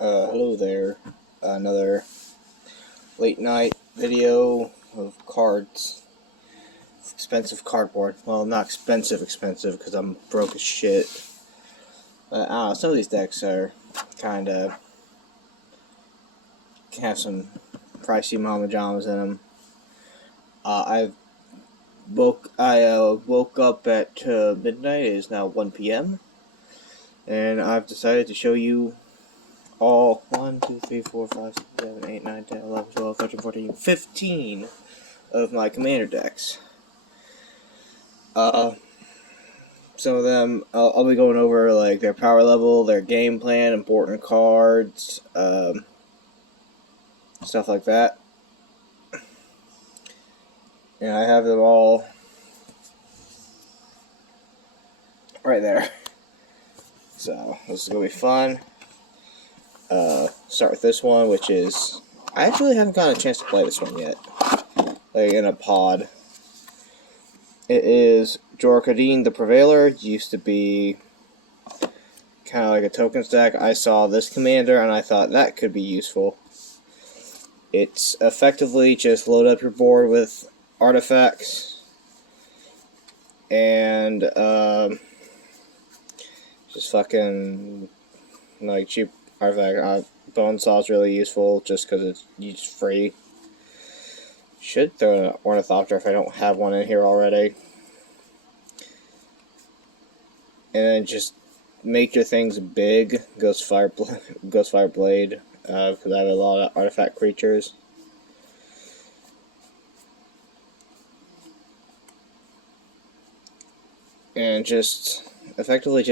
Hello there. Another late night video of cards. Expensive cardboard. Well, not expensive because I'm broke as shit. But I don't know, some of these decks are kinda have some pricey mama jamas in them. I woke up at midnight. It is now 1 p.m. and I've decided to show you all 1, 2, 3, 4, 5, 6, 7, 8, 9, 10, 11, 12, 13, 14, 15 of my commander decks. Some of them I'll be going over, like their power level, their game plan, important cards, stuff like that. And I have them all right there. So this is gonna be fun. Start with this one, which is, I actually haven't gotten a chance to play this one yet, like in a pod. It is Jor-Kadeen the Prevailer. It used to be kind of like a tokens deck. I saw this commander and I thought that could be useful. It's effectively just load up your board with artifacts and just fucking like cheap artifact. Bonesaw is really useful just because it's free. Should throw an Ornithopter if I don't have one in here already. And then just make your things big. Ghostfire Blade, because I have a lot of artifact creatures. And just effectively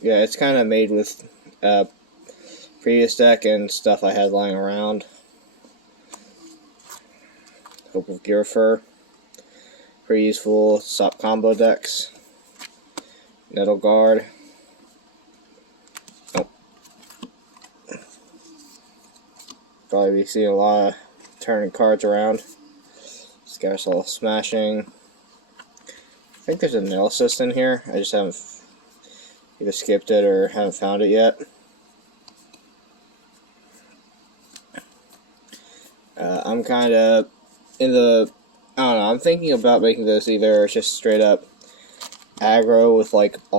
yeah, it's kind of made with previous deck and stuff I had lying around. Hope of Ghirfur, pretty useful. Stop combo decks. Nettle Guard. Oh. Probably be seeing a lot of turning cards around. Scarsol Smashing. I think there's a Nail-Assist in here. I just haven't either skipped it or haven't found it yet. I'm kind of in the, I don't know, I'm thinking about making this either just straight up aggro with like a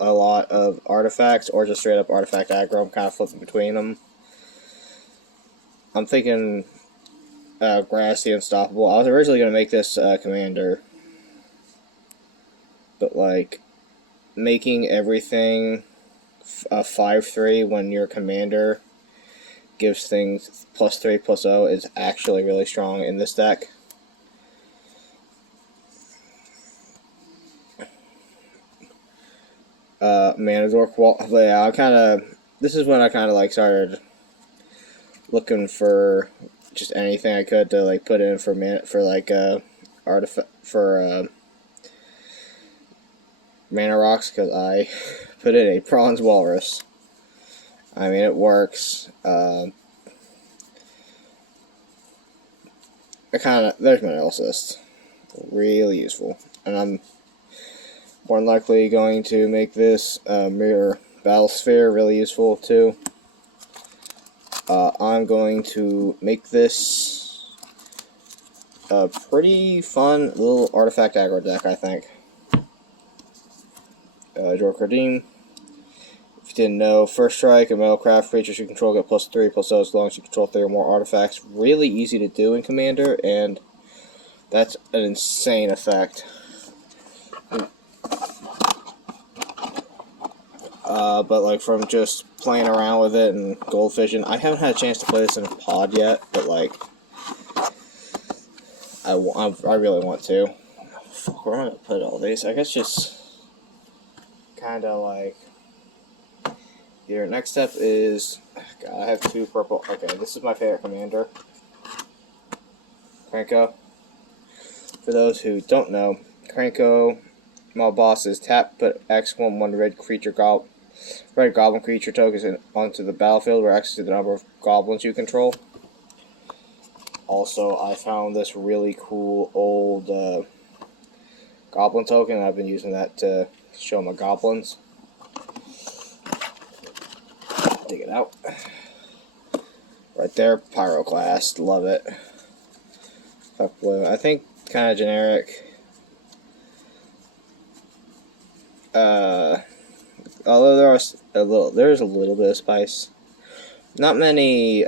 lot of artifacts, or just straight up artifact aggro. I'm kind of flipping between them. I'm thinking Grassy Unstoppable. I was originally going to make this commander, but like making everything a 5/3 when your commander gives things +3/+0 is actually really strong in this deck. Manadork Wall. But yeah, this is when I kind of like started looking for just anything I could to like put in for artifact for mana rocks, because I put in a Bronze Walrus. I mean, it works. There's my Nail-Assist. Really useful. And I'm more than likely going to make this Mirror Battlesphere really useful too. I'm going to make this a pretty fun little artifact aggro deck, I think. Jor-Kadeen. If you didn't know, first strike, a metalcraft creatures you control get +3/+0 as long as you control 3 or more artifacts. Really easy to do in Commander, and that's an insane effect. But like from just playing around with it and goldfishing, I haven't had a chance to play this in a pod yet, but like I really want to. Fuck, where am I gonna put all these? I guess just kind of like here. Next step is, God, I have 2 purple. Okay, this is my favorite commander, Krenko. For those who don't know, Krenko, my boss is tap, put X1/1 red goblin creature tokens onto the battlefield, where X is the number of goblins you control. Also, I found this really cool old goblin token, and I've been using that to show my goblins. take it out. Right there, Pyroclast, love it. Fuck blue. I think kind of generic. Although there's a little bit of spice. Not many.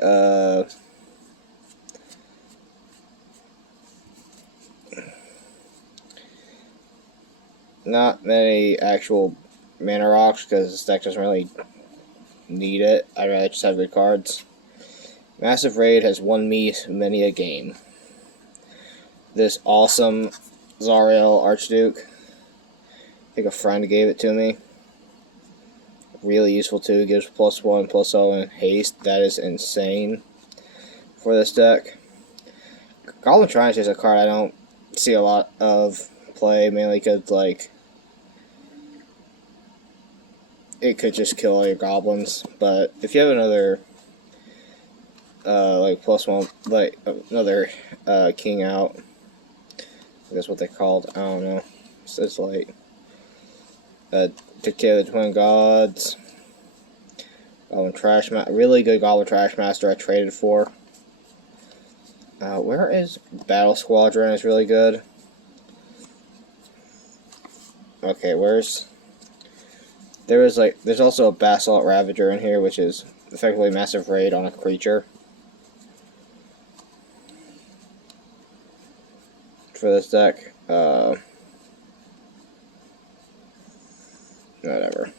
Not many actual mana rocks because this deck doesn't really need it. I'd rather just have good cards. Massive Raid has won me many a game. This awesome Zariel Archduke. I think a friend gave it to me. Really useful too. Gives +1/+0 and haste. That is insane for this deck. Goblin Triumph is a card I don't see a lot of play, mainly because like it could just kill all your goblins. But if you have another like +1, like another king out, that's what they called. I don't know. So it's like Decay of the Twin Gods, Goblin Trash really good Goblin Trash Master I traded for. Where is Battle Squadron? Is really good. Okay, there's also a Basalt Ravager in here, which is effectively Massive Raid on a creature. For this deck, whatever.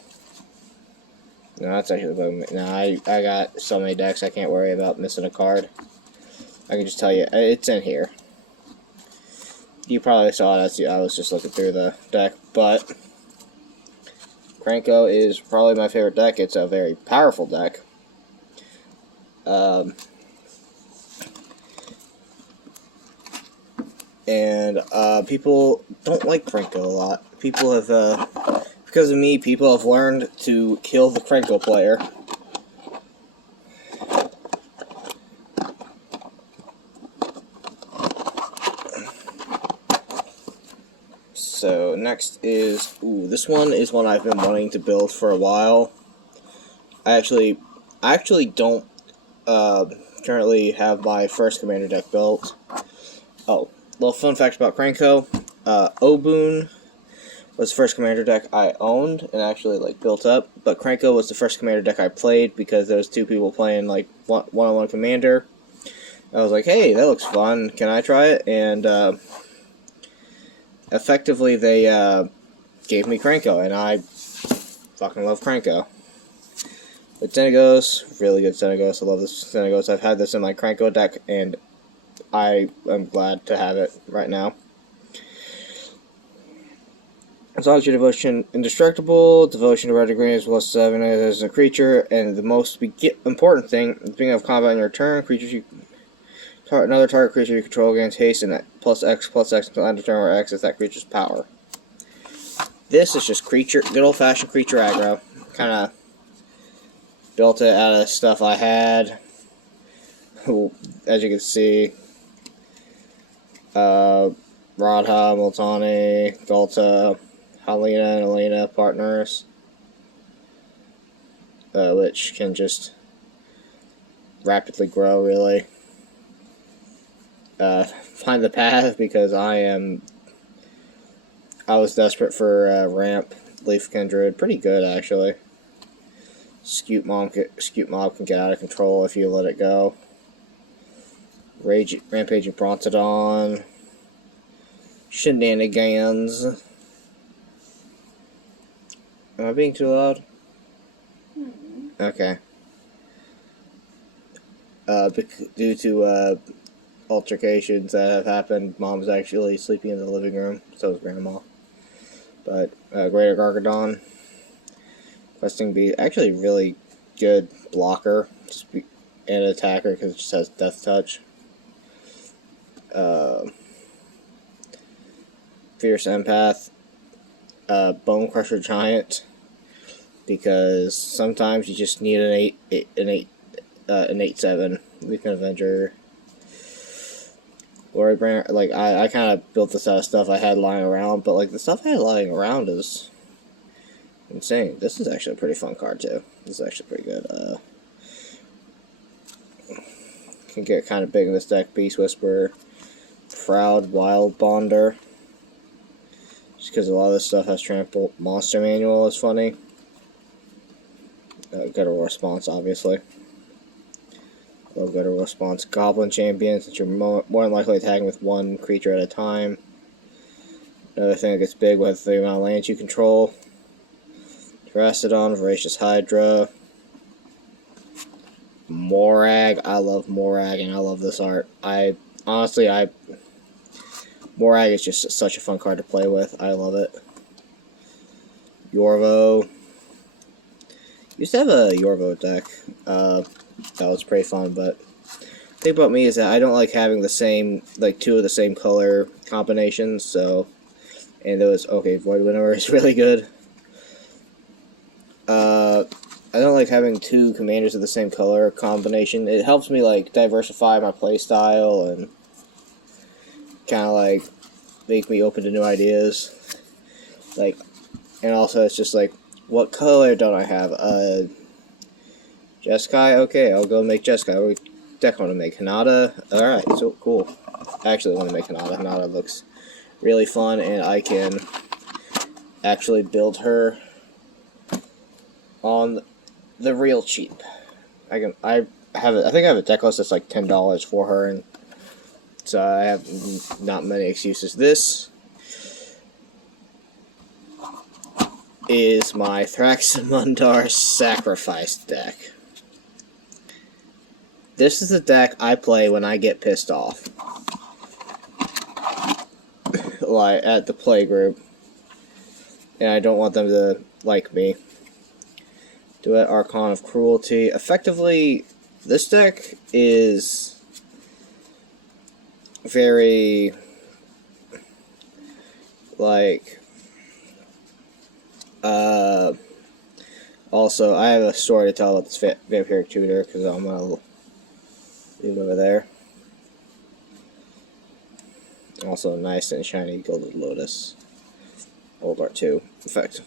No, that's actually bugging me. No, I got so many decks I can't worry about missing a card. I can just tell you, it's in here. You probably saw it as I was just looking through the deck, but Krenko is probably my favorite deck. It's a very powerful deck. And people don't like Krenko a lot. People have, because of me, people have learned to kill the Krenko player. So next is, this one is one I've been wanting to build for a while. I actually don't currently have my first commander deck built. Oh, little fun fact about Krenko. Obun was the first commander deck I owned and actually like built up, but Krenko was the first commander deck I played because there was two people playing like one-on-one commander. I was like, hey, that looks fun. Can I try it? And effectively, they gave me Krenko, and I fucking love Krenko. The Xenagos, really good Xenagos. I love this Xenagos. I've had this in my Krenko deck, and I am glad to have it right now. As long as your devotion indestructible, devotion to red and green is +7 as a creature, and the most important thing, at the beginning of combat on your turn, another target creature you control gains haste and +X until end of turn, where X is that creature's power. This is just good old-fashioned creature aggro. Kind of built it out of stuff I had. As you can see, Radha, Multani, Ghalta, Helena, and Elena partners, which can just rapidly grow, really. Find the path because I was desperate for ramp. Leaf Kindred, pretty good actually. Scute Mob can get out of control if you let it go. Rampaging Brontodon. Shenanigans. Am I being too loud? Okay. Due to altercations that have happened, Mom's actually sleeping in the living room, so is Grandma. But Greater Gargadon, Questing Beast, actually really good blocker and attacker because it just has Death Touch. Fierce Empath, Bone Crusher Giant, because sometimes you just need an 8/7 Weekend Avenger. Glory Brand, like I kind of built this out of stuff I had lying around, but like the stuff I had lying around is insane. This is actually a pretty fun card too. This is actually pretty good. can get kind of big in this deck. Beast Whisperer, Proud Wild Bonder. Just because a lot of this stuff has trample. Monster Manual is funny. Guttural Response, obviously. Love Guttural Response. Goblin Champion, since you're more than likely attacking with one creature at a time. Another thing that gets big with the amount of lands you control. Terastodon, Voracious Hydra. Morag. I love Morag, and I love this art. Morag is just such a fun card to play with. I love it. Yorvo. Used to have a Yorvo deck. That was pretty fun, but the thing about me is that I don't like having the same, like, two of the same color combinations, so, and those, okay, Void Winnower is really good. I don't like having two commanders of the same color combination. It helps me, like, diversify my playstyle and kind of, like, make me open to new ideas. Like, and also it's just, like, what color don't I have? Jeskai? Okay, I'll go make Jeskai. What deck want to make? Hinata? Alright, so cool. I actually want to make Hinata. Hinata looks really fun, and I can actually build her on the real cheap. I think I have a deck list that's like $10 for her, and so I have not many excuses. This is my Thraxamundar Sacrifice deck. This is the deck I play when I get pissed off. Like, at the playgroup. And I don't want them to like me. Duet Archon of Cruelty. Effectively, this deck is very, like, also, I have a story to tell about this Vampiric Tutor, because I'm going to leave it over there. Also, nice and shiny Gilded Lotus. Old Art 2 effect.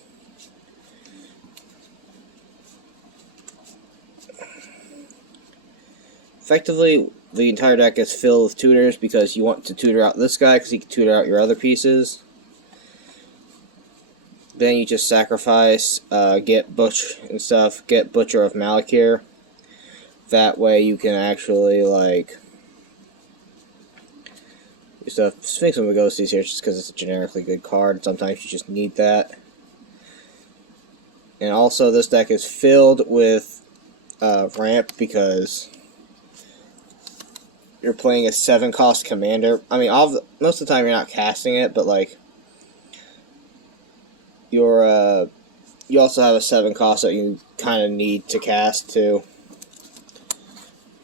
Effectively, the entire deck is filled with tutors because you want to tutor out this guy because he can tutor out your other pieces. Then you just sacrifice, get Butch and stuff, get Butcher of Malakir. That way you can actually, like, do stuff. Sphinx of Magostes here just because it's a generically good card. Sometimes you just need that. And also this deck is filled with ramp because you're playing a 7-cost commander. I mean, most of the time you're not casting it, but, like, you also have a 7-cost that you kind of need to cast too.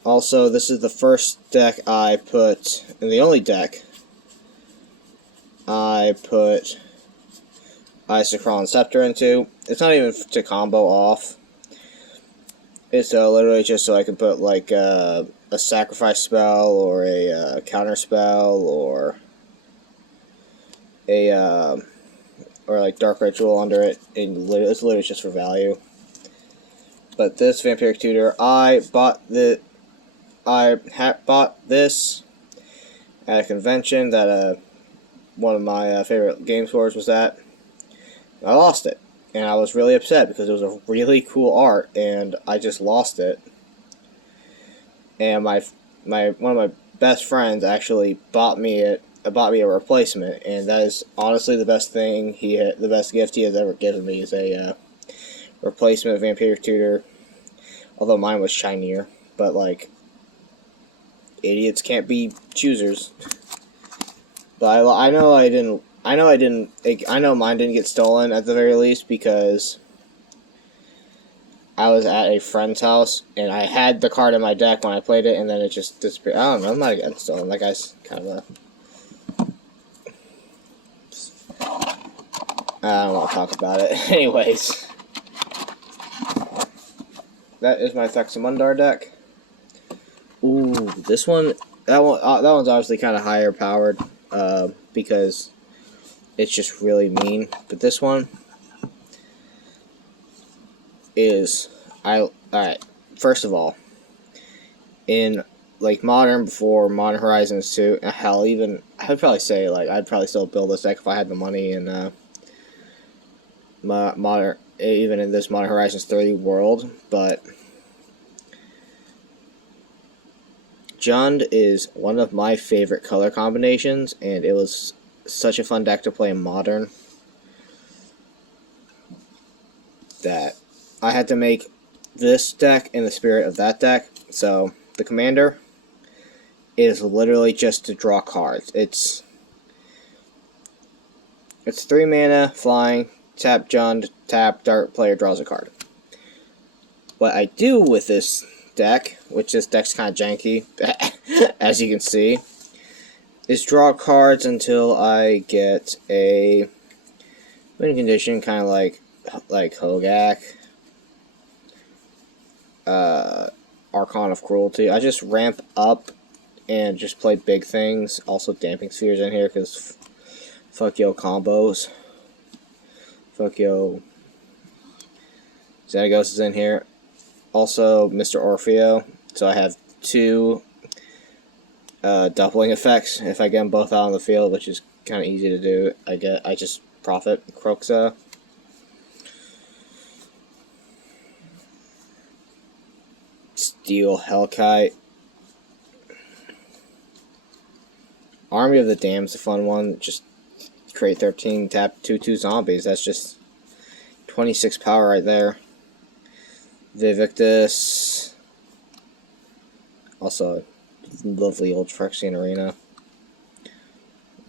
Also, this is the first deck I put, and the only deck I put Isochron Scepter into. It's not even to combo off. It's literally just so I can put, like, a sacrifice spell or a counter spell or a or like Dark Ritual under it, and it's literally just for value. But this Vampiric Tutor, I bought this at a convention that one of my favorite game stores was at. I lost it, and I was really upset because it was a really cool art, and I just lost it. And one of my best friends actually bought me a replacement, and that is honestly the best gift he has ever given me is a replacement of Vampiric Tutor. Although mine was shinier, but, like, idiots can't be choosers. But I know mine didn't get stolen at the very least because I was at a friend's house and I had the card in my deck when I played it, and then it just disappeared. I don't know. It might have gotten stolen. That guy's kind of a. I don't want to talk about it. Anyways, that is my Thraxamundar deck. Ooh, this one, that one's obviously kind of higher powered, because it's just really mean. But this one is, alright, first of all, in like Modern before Modern Horizons 2. Hell, even I'd probably say like I'd probably still build this deck if I had the money in Modern, even in this Modern Horizons 3 world. But Jund is one of my favorite color combinations, and it was such a fun deck to play in Modern that I had to make this deck in the spirit of that deck. So the commander is literally just to draw cards. It's 3 mana, flying, tap Jund, tap, dart, player draws a card. What I do with this deck, which this deck's kind of janky, as you can see, is draw cards until I get a win condition, kind of like Hogak, Archon of Cruelty. I just ramp up and just play big things. Also Damping Spheres in here, because fuck yo combos. Fuck yo. Xenagos is in here. Also Mr. Orfeo. So I have 2 doubling effects if I get them both out on the field, which is kind of easy to do. I just profit Kroxa. Steel Hellkite. Army of the Damned's a fun one. Just create 13, tap 2/2 zombies. That's just 26 power right there. Vivictus. Also, lovely old Phyrexian Arena.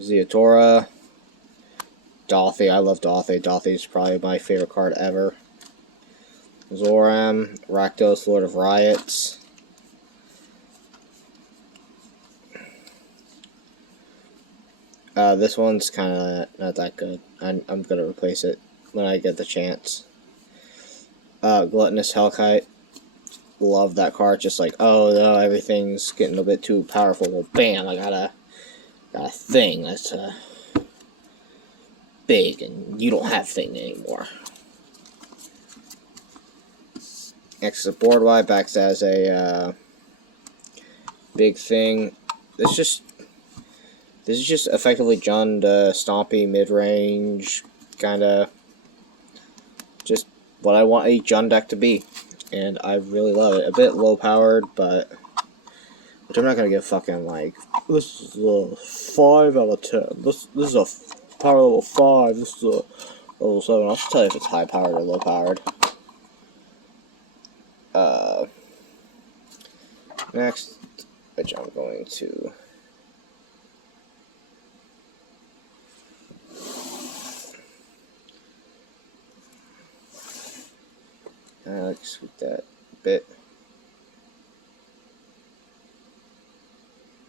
Zeotora. Dauthi. I love Dauthi. Dauthi is probably my favorite card ever. Zoram. Rakdos, Lord of Riots. This one's kind of not that good. I'm going to replace it when I get the chance. Gluttonous Hellkite. Love that card. Just like, oh no, everything's getting a bit too powerful. Well, bam, I got a thing that's big, and you don't have thing anymore. Next is a board wipe, backs as a big thing. This is just effectively Jund Stompy mid-range, kind of just what I want a Jund deck to be, and I really love it. A bit low-powered, but which I'm not gonna give fucking like this is a 5 out of 10. This is a power level 5. This is a level 7. I'll just tell you if it's high-powered or low-powered. Next, which I'm going to. Let's sweep that a bit.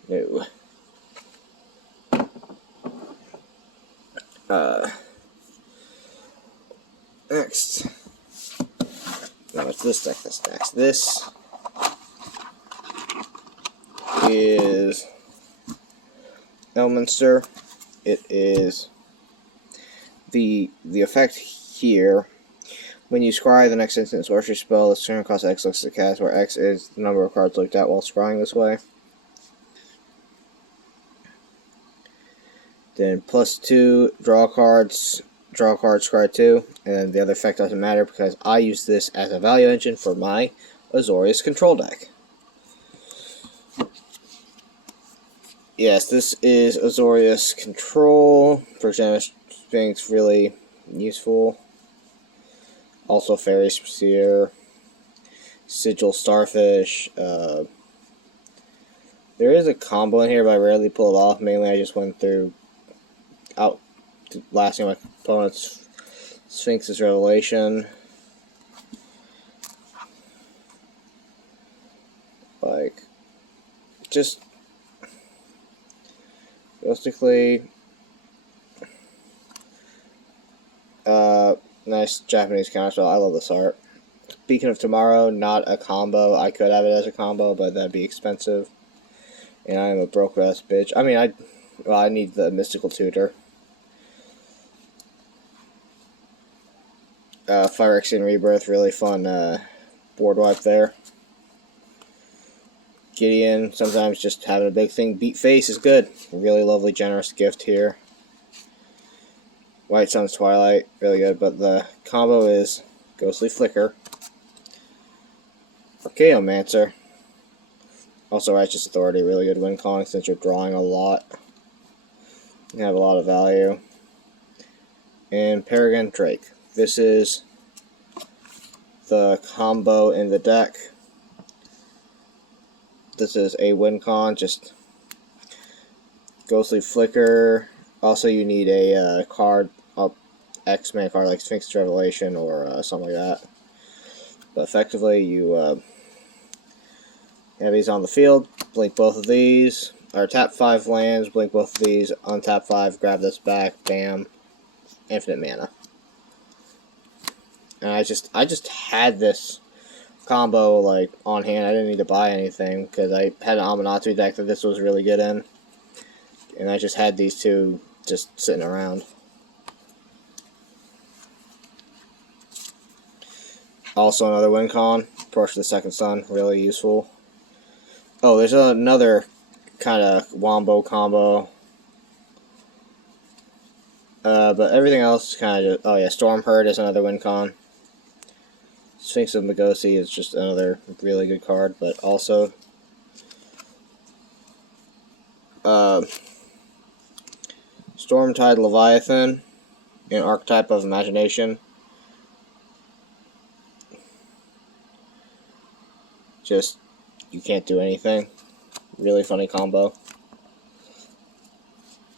No. Next. No, it's this deck that's next. This is Elminster. It is the effect here. When you scry the next instant sorcery spell, the turn cost X looks to cast, where X is the number of cards looked at while scrying this way. Then +2, draw cards, scry 2, and then the other effect doesn't matter because I use this as a value engine for my Azorius control deck. Yes, this is Azorius control. For example, Sphinx really useful. Also Fairy Sphere, Sigil Starfish. There is a combo in here, but I rarely pull it off. Mainly I just went through outlasting my opponent's Sphinx's Revelation. Like, just realistically, nice Japanese counterspell. I love this art. Beacon of Tomorrow, not a combo. I could have it as a combo, but that'd be expensive. And I am a broke ass bitch. I mean, I need the Mystical Tutor. Phyrexian Rebirth, really fun board wipe there. Gideon, sometimes just having a big thing beat face is good. Really lovely, generous gift here. White Sun's Twilight, really good, but the combo is Ghostly Flicker, Archaeomancer, also Righteous Authority, really good win con since you're drawing a lot. You have a lot of value. And Peregrine Drake. This is the combo in the deck. This is a win con, just Ghostly Flicker. Also, you need a card, X-Man card like Sphinx Revelation or something like that. But effectively, you have these on the field, blink both of these, or tap 5 lands, blink both of these, untap 5, grab this back, bam, infinite mana. And I just had this combo like on hand. I didn't need to buy anything because I had an Amanatu deck that this was really good in, and I just had these two just sitting around. Also another win con, Approach to the Second Sun, really useful. Oh, there's another kind of wombo combo. But everything else is kind of just, oh yeah, Stormherd is another win con. Sphinx of Magosi is just another really good card, but also Stormtide Leviathan, an Archetype of Imagination. Just, you can't do anything. Really funny combo.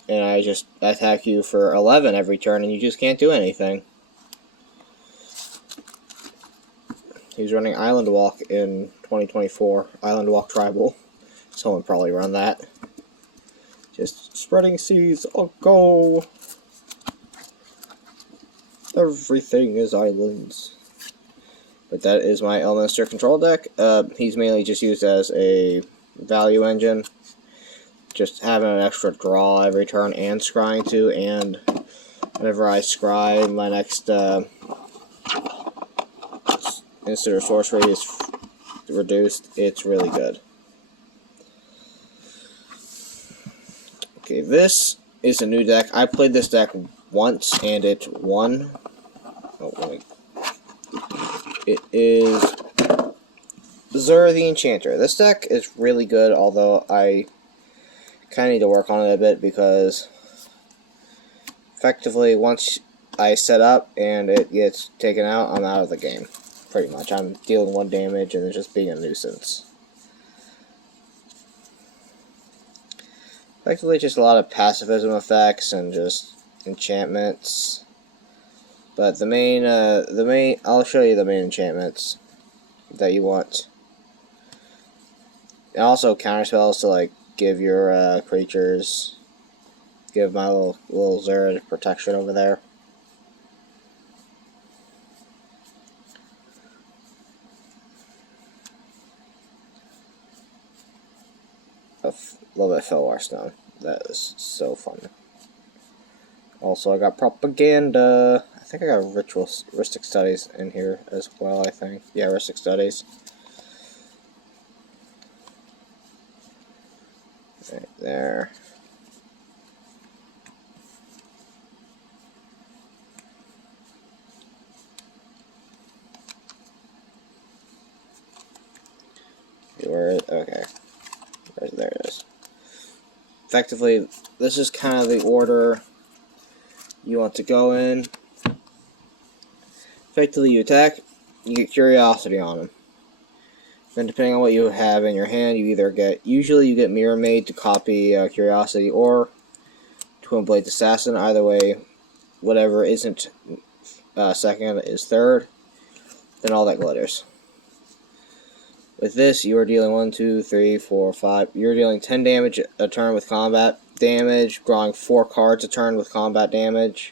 And I just attack you for 11 every turn and you just can't do anything. He's running Island Walk in 2024. Island Walk Tribal. Someone probably run that. Just spreading seas. Oh, go! Everything is islands. But that is my Elminster control deck. He's mainly just used as a value engine. Just having an extra draw every turn and scrying too. And whenever I scry, my next instant or sorcery is reduced. It's really good. Okay, this is a new deck. I played this deck once and it won. Oh, wait. It is Zur the Enchanter. This deck is really good, although I kind of need to work on it a bit because effectively once I set up and it gets taken out, I'm out of the game. Pretty much. I'm dealing 1 damage and it's just being a nuisance. Effectively just a lot of pacifism effects and just enchantments. But the main, I'll show you the main enchantments that you want. And also counterspells to like give your creatures, give my little Zerd protection over there. A little bit of Felwar Stone. That is so fun. Also, I got Propaganda. I think I got Rhystic Studies in here as well, I think. Yeah, Rhystic Studies. Right there. Okay. There it is. Effectively, this is kind of the order you want to go in. Effectively, you attack, you get Curiosity on them. Then depending on what you have in your hand, you either get, usually you get Mirror Maid to copy Curiosity or Twin Blades Assassin. Either way, whatever isn't second is third. Then all that glitters. With this, you are dealing 1, 2, 3, 4, 5. You're dealing 10 damage a turn with combat damage, drawing 4 cards a turn with combat damage,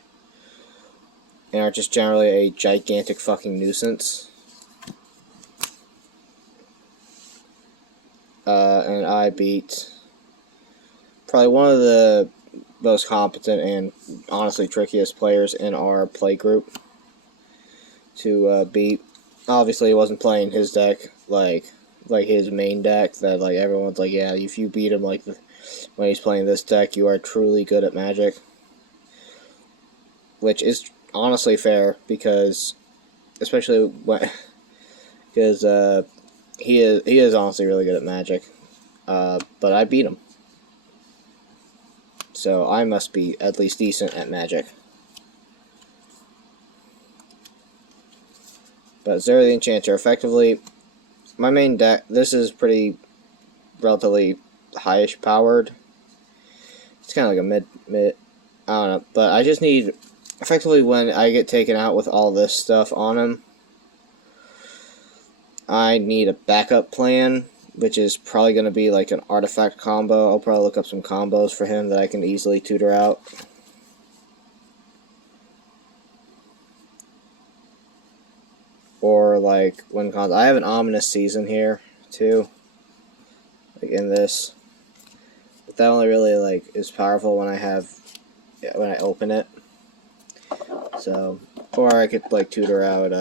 and are just generally a gigantic fucking nuisance. And I beat probably one of the most competent and honestly trickiest players in our play group to beat. Obviously, he wasn't playing his deck like like his main deck that like everyone's like, yeah, if you beat him like when he's playing this deck, you are truly good at Magic. Which is honestly fair because, especially when, because he is honestly really good at Magic. But I beat him, so I must be at least decent at Magic. But Zera the Enchanter, effectively, my main deck. This is pretty relatively highish powered. It's kind of like a mid. I don't know, but I just need, effectively, when I get taken out with all this stuff on him, I need a backup plan, which is probably going to be like an artifact combo. I'll probably look up some combos for him that I can easily tutor out. Or like win cons. I have an Ominous Season here too, like in this. But that only really like is powerful when I open it. So, or I could like tutor out.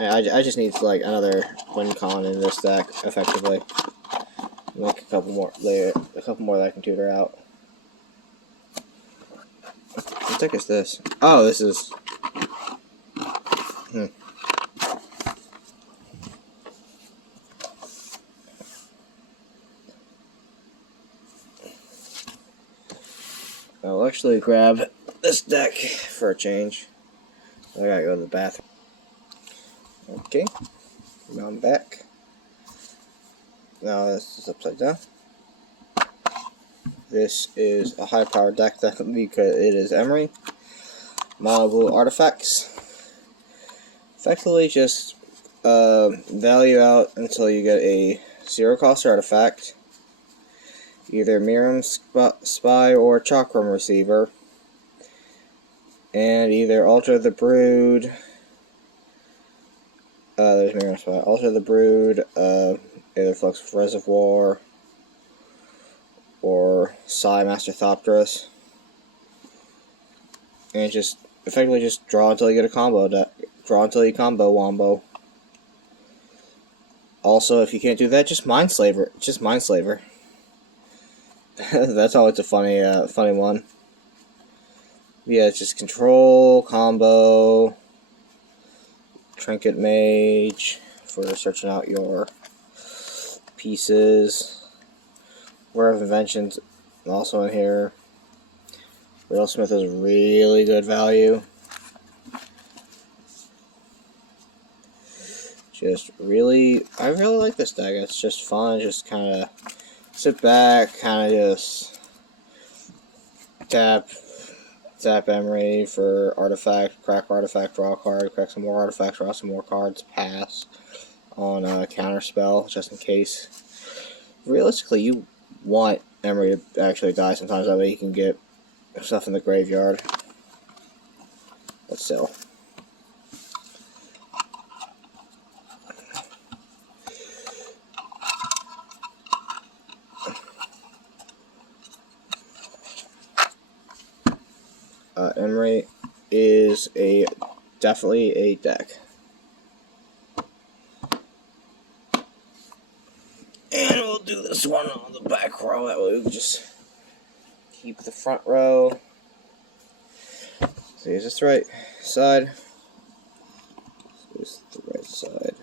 I just need like another win con in this deck effectively. Like a couple more later, a couple more that I can tutor out. What deck is this? Oh, this is. I'll actually grab this deck for a change. I gotta go to the bathroom. Okay, now I'm back. Now this is upside down. This is a high powered deck because it is Emery. Mono blue artifacts. Effectively just value out until you get a 0-cost artifact. Either Miram Spy or Chakram Receiver. And either Alter the Brood. There's Miram Spy. Alter the Brood, either Flux Reservoir, or Psi Master Thopterus. And just effectively just draw until you get a combo deck. Draw until you combo wombo. Also, if you can't do that, just Mindslaver. Just Mindslaver. That's always a funny one. Yeah, it's just control, combo, Trinket Mage for searching out your pieces. War of Inventions also in here. Riddlesmith is really good value. I really like this deck. It's just fun. Just kind of sit back, kind of just tap Emery for artifact, crack artifact, draw a card, crack some more artifacts, draw some more cards, pass on a counter spell just in case. Realistically, you want Emery to actually die sometimes, that way you can get stuff in the graveyard. But still. Emery is definitely a deck. And we'll do this one on the back row, that way we can just keep the front row. See, is this the right side? This is the right side.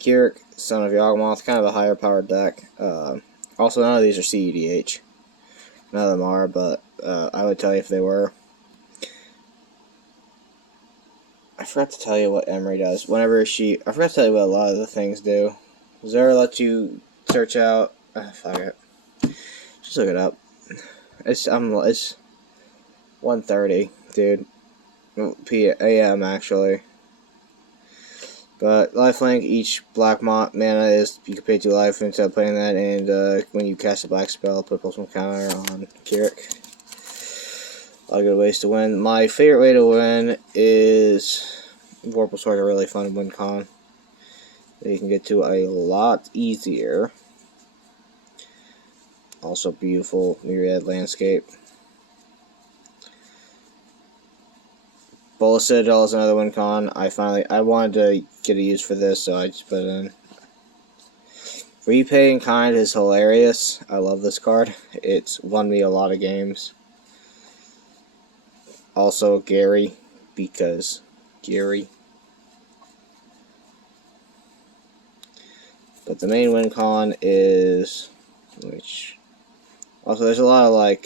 Kirik, Son of Yawgmoth, kind of a higher powered deck. Also, none of these are CEDH. None of them are, but I would tell you if they were. I forgot to tell you what Emery does. I forgot to tell you what a lot of the things do. Zera lets you search out. Fuck it. Just look it up. It's 1:30, dude. AM actually. But lifelink, each black mana is you can pay 2 life instead of playing that, and when you cast a black spell, put plus 1 counter on Kirik. A lot of good ways to win. My favorite way to win is Vorpal Sword, a really fun win con that you can get to a lot easier. Also beautiful Myriad Landscape. Bola Citadel is another win con. I wanted to get a use for this, so I just put it in. Repay in Kind is hilarious. I love this card. It's won me a lot of games. Also Gary, because Gary. But the main win con is, which, also there's a lot of like,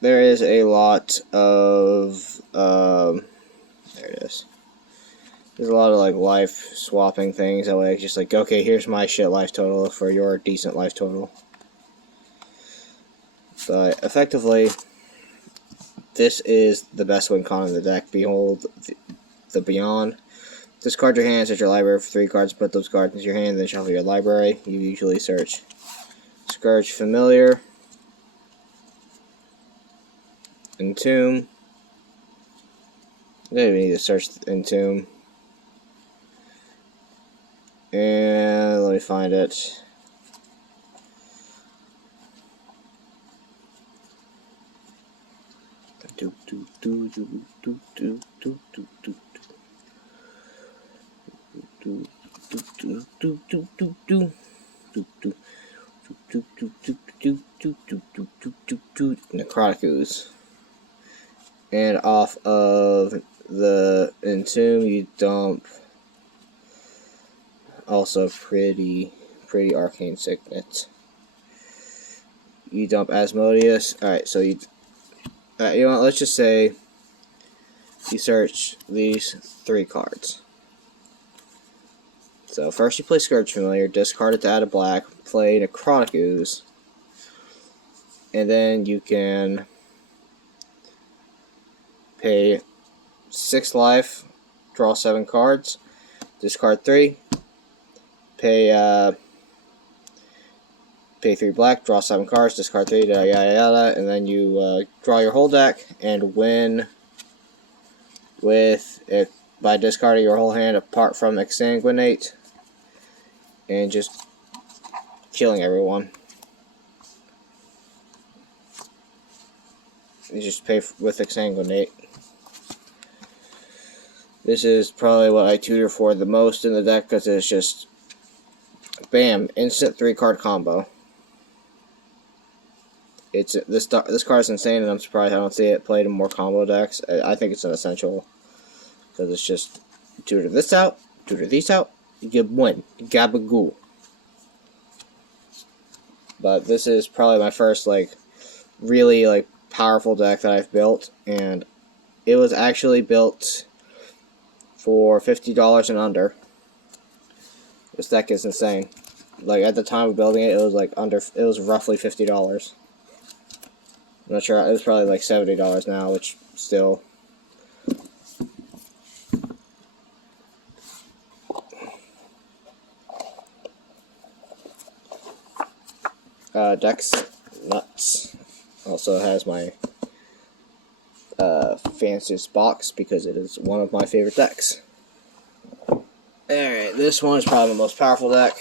there is a lot of, there it is. There's a lot of like life swapping things that way, just like, okay, here's my shit life total for your decent life total. But effectively, this is the best win con in the deck. Behold the Beyond. Discard your hand, search your library for 3 cards, put those cards into your hand, then shuffle your library. You usually search Scourge Familiar, Entomb. You don't even need to search Entomb. And let me find it. Necrotic Ooze. And off of the Entomb, you dump also pretty Arcane Signet. You dump Asmodeus. Alright, so you know what, let's just say you search these 3 cards. So first you play Scourge Familiar, discard it to add a black, play Necrotic Ooze, and then you can pay 6 life, draw 7 cards, discard 3, pay 3 black, draw 7 cards, discard 3, yada yada yada, and then you draw your whole deck and win with it by discarding your whole hand apart from Exsanguinate and just killing everyone. You just pay with Exsanguinate. This is probably what I tutor for the most in the deck because it's just bam, instant 3-card combo. It's this card is insane, and I'm surprised I don't see it played in more combo decks. I think it's an essential because it's just tutor this out, tutor these out, you get win, gabagoo. But this is probably my first like really like powerful deck that I've built, and it was actually built for $50 and under. This deck is insane. Like at the time of building it, it was like it was roughly $50. I'm not sure, it was probably like $70 now, which still. Dex Nuts also has my fanciest box because it is one of my favorite decks. Alright, this one is probably the most powerful deck.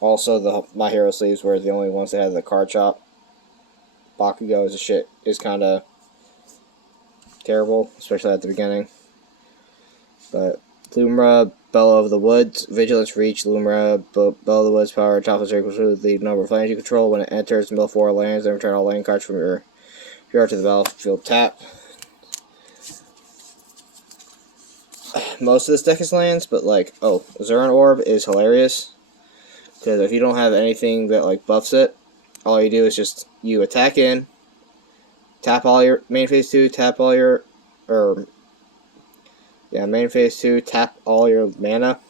Also, My Hero Sleeves were the only ones that had the card shop. Bakugo is kind of terrible, especially at the beginning. But Lumra, Bellow of the Woods, Vigilance, Reach, Lumra, Bellow of the Woods, power, top is equal to the number of lands you control. When it enters mill 4 lands, then return all land cards from your yard to the battlefield tap. Most of this deck is lands, but like, Zuran Orb is hilarious. Because if you don't have anything that like buffs it, all you do is just, you attack in, tap all your, main phase 2, tap all your, main phase 2, tap all your mana,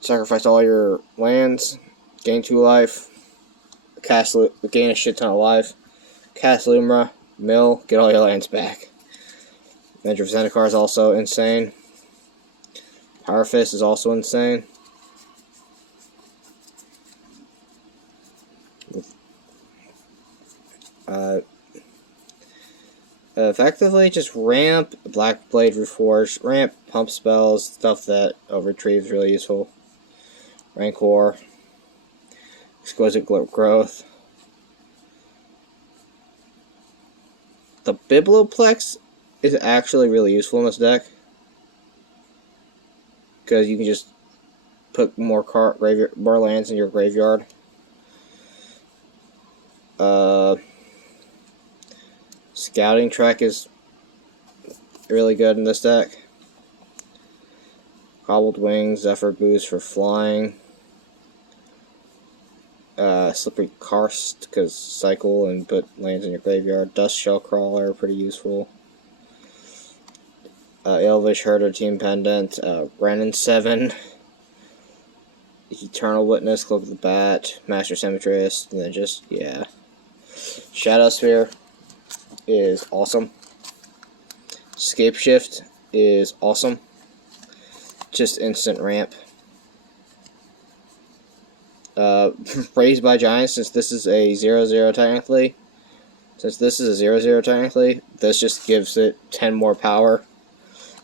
sacrifice all your lands, gain 2 life, gain a shit ton of life, cast Lumra, mill, get all your lands back. Avenger of Zendikar is also insane. Power Fist is also insane. Effectively, just ramp, Black Blade Reforged, ramp, pump spells, stuff that retrieve is really useful. Rancor, Exquisite Growth. The Biblioplex is actually really useful in this deck, because you can just put more lands in your graveyard. Scouting Trek is really good in this deck. Cobbled Wings, Zephyr Boost for flying. Slippery Karst, because cycle and put lands in your graveyard. Dust Shell Crawler, pretty useful. Elvish Herder Team Pendant. Renin 7. Eternal Witness, Cloak of the Bat, Master Symmetrist, and then just, yeah. Shadow Sphere is awesome. Scapeshift is awesome. Just instant ramp. Raised by Giants, since this is a 0/0 technically. Since this is a 0/0 technically, this just gives it 10 more power.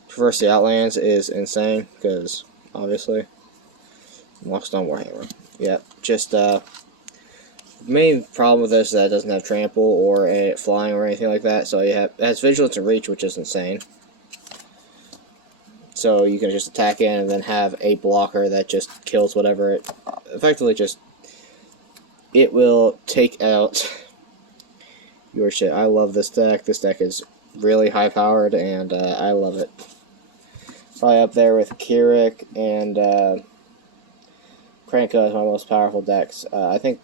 Traverse the Outlands is insane, because, obviously. Lockstone Warhammer. Yep, just, main problem with this is that it doesn't have trample or flying or anything like that, so it has vigilance and reach, which is insane. So you can just attack in and then have a blocker that just kills whatever it effectively just it will take out your shit. I love this deck. This deck is really high powered and I love it. Probably up there with Keurig and Krenka is my most powerful decks. I think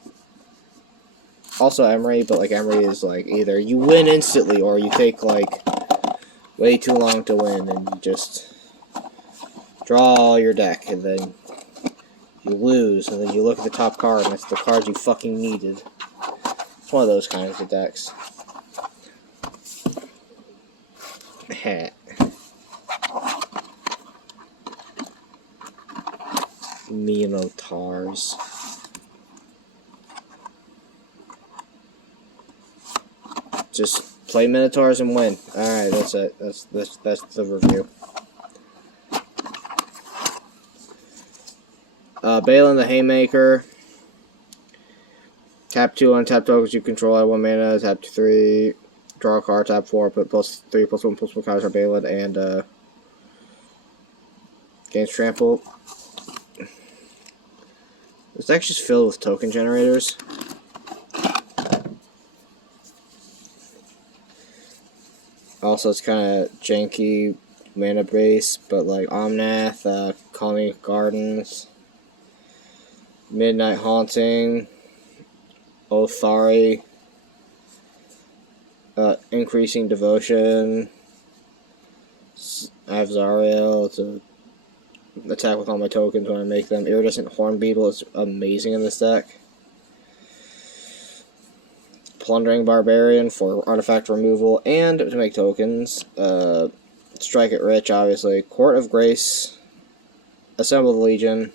also Emery, but like Emery is like either you win instantly or you take like way too long to win and you just draw your deck and then you lose and then you look at the top card and it's the card you fucking needed. It's one of those kinds of decks. Minotaurs. Just play Minotaurs and win. Alright, that's it. That's the review. Balin the Haymaker. Tap 2 on tap tokens you control at 1 mana. Tap 3. Draw a card. Tap 4. Put +3/+1/+1 cards on Balin and gains trample. This deck's just filled with token generators. Also, it's kind of janky mana base, but like Omnath, Colony Gardens, Midnight Haunting, Othari, Increasing Devotion, I have Zariel to attack with all my tokens when I make them. Iridescent Hornbeetle is amazing in this deck. Plundering Barbarian for artifact removal and to make tokens. Strike it rich, obviously. Court of Grace, Assemble the Legion,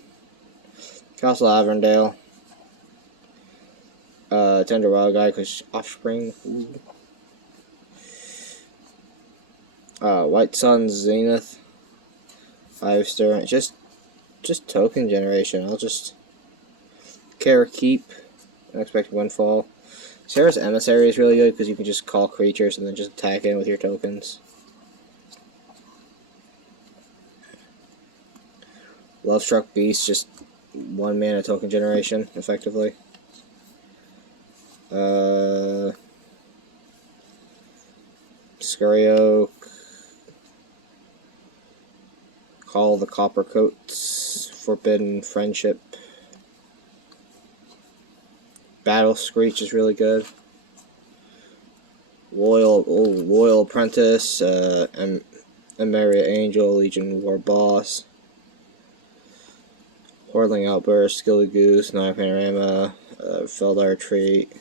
Castle Averndale, Tender Wild Guy, because Offspring. White Sun Zenith, 5 star. Just token generation. I'll just Kara Keep, Unexpected Windfall. Sarah's Emissary is really good because you can just call creatures and then just attack in with your tokens. Lovestruck Beast, just 1 mana token generation, effectively. Scurry Oak. Call the Coppercoats, Forbidden Friendship. Battle Screech is really good. Loyal Apprentice, Emeria Angel, Legion War Boss, Hordeling Outburst, Skilly Goose, Nine Panorama, Feldar Retreat.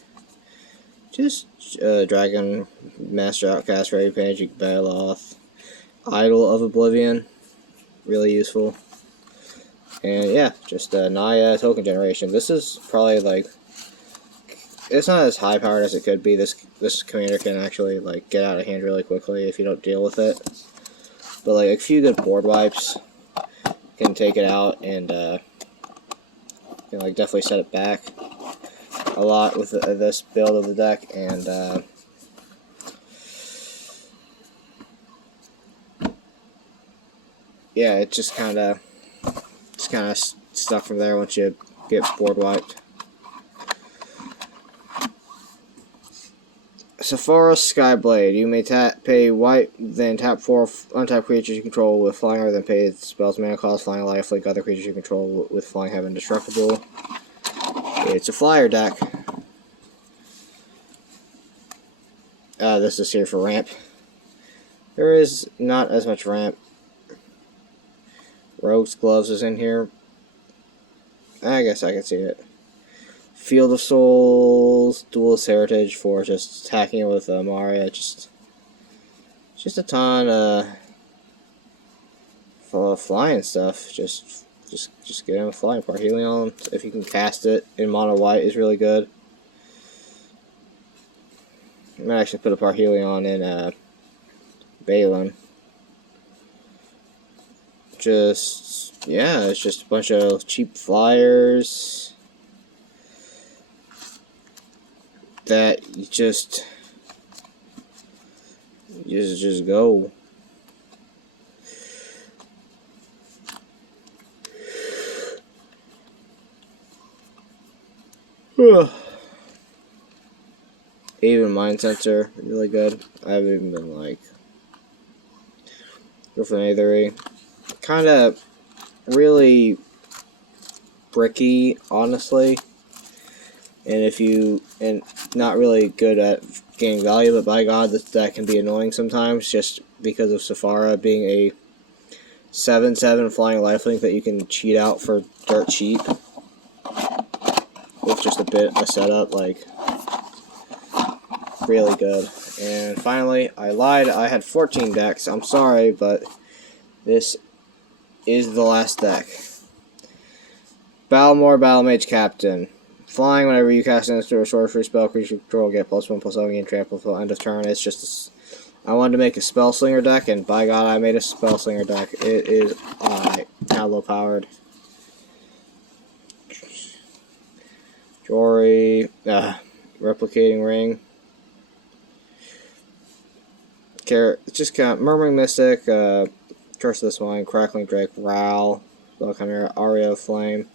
Just Dragon Master Outcast, Ready Page, Baloth, Idol of Oblivion, really useful. And yeah, just Naya token generation. This is probably like it's not as high powered as it could be. This commander can actually like get out of hand really quickly if you don't deal with it. But like a few good board wipes can take it out and can like definitely set it back a lot with this build of the deck. And yeah, it just kind of stuck from there once you get board wiped. Sephora Skyblade. You may pay white, then tap 4 untapped creatures you control with flying, or then pay spells mana cost, flying, lifelink. Other creatures you control with flying have indestructible. It's a flyer deck. This is here for ramp. There is not as much ramp. Rogue's Gloves is in here. I guess I can see it. Field of Souls, Duelist Heritage for just attacking with Maria. Just a ton of flying stuff. Just get him a flying Parhelion. If you can cast it in mono white is really good. I might actually put a Parhelion in Balin. Yeah, it's just a bunch of cheap flyers that you just go. Even Mind Sensor, really good. I haven't even been like go for an A3. Kind of really bricky, honestly. And not really good at gaining value, but by God, that can be annoying sometimes, just because of Sephora being a 7/7 flying lifelink that you can cheat out for dirt cheap with just a bit of setup, like really good. And finally, I lied. I had 14 decks. I'm sorry, but this is the last deck. Balmor, Battlemage Captain. Flying, whenever you cast an instant or sorcery spell, creature control get +1/+0 gain trample until end of turn. It's just I wanted to make a Spellslinger deck, and by God, I made a Spellslinger deck. It is how low powered. Jory, Replicating Ring. Just kind of Murmuring Mystic, Curse of the Swine, Crackling Drake, Ral, Chimera, Aria of Flame.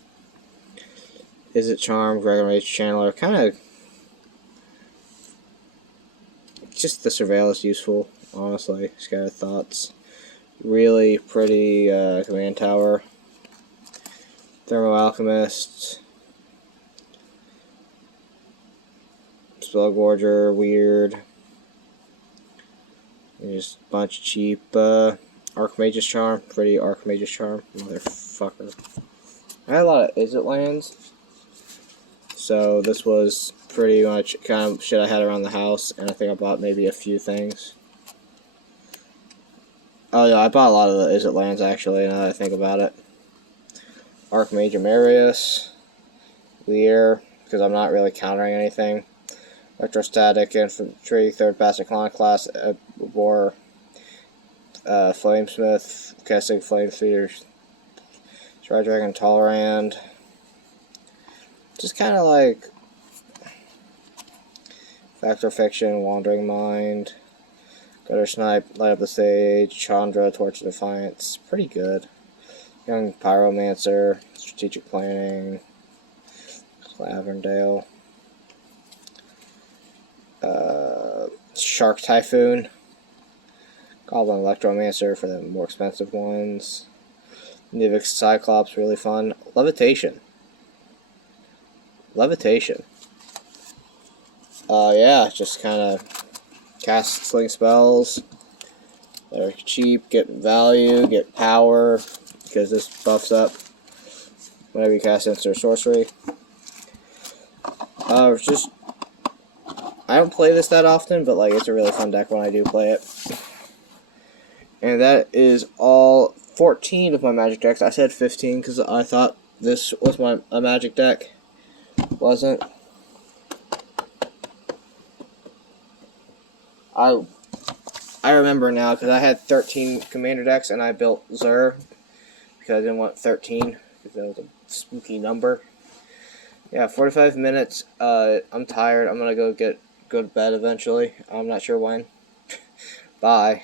Is It Charm, Dragon Rage Channeler, kind of just the Surveil is useful, honestly. Scattered Thoughts. Really pretty Command Tower. Thermo Alchemist. Spellgorger, weird. And just a bunch of cheap Archmage's Charm. Pretty Archmage's Charm. Motherfucker. I had a lot of Is It lands. So this was pretty much kind of shit I had around the house, and I think I bought maybe a few things. Oh yeah, I bought a lot of the Is It lands actually, now that I think about it. Archmage Marius, Lear, because I'm not really countering anything. Electrostatic Infantry, 3rd Pass Iconoclast, War, Flamesmith, Kessig, Flamespeeder, Stride Dragon, Tolerand. Just kind of like Factor Fiction, Wandering Mind, Gutter Snipe, Light Up the Stage, Chandra, Torch of Defiance. Pretty good. Young Pyromancer, Strategic Planning, Claverdale, Shark Typhoon, Goblin Electromancer for the more expensive ones, Nivix Cyclops, really fun. Levitation. Yeah, just kind of cast sling spells. They're cheap, get value, get power, because this buffs up whenever you cast instant or sorcery. I don't play this that often, but like it's a really fun deck when I do play it. And that is all 14 of my Magic decks. I said 15 because I thought this was a Magic deck. Wasn't. I remember now because I had 13 commander decks and I built Zur because I didn't want 13 because that was a spooky number. Yeah, 45 minutes. I'm tired. I'm gonna go to bed eventually. I'm not sure when. Bye.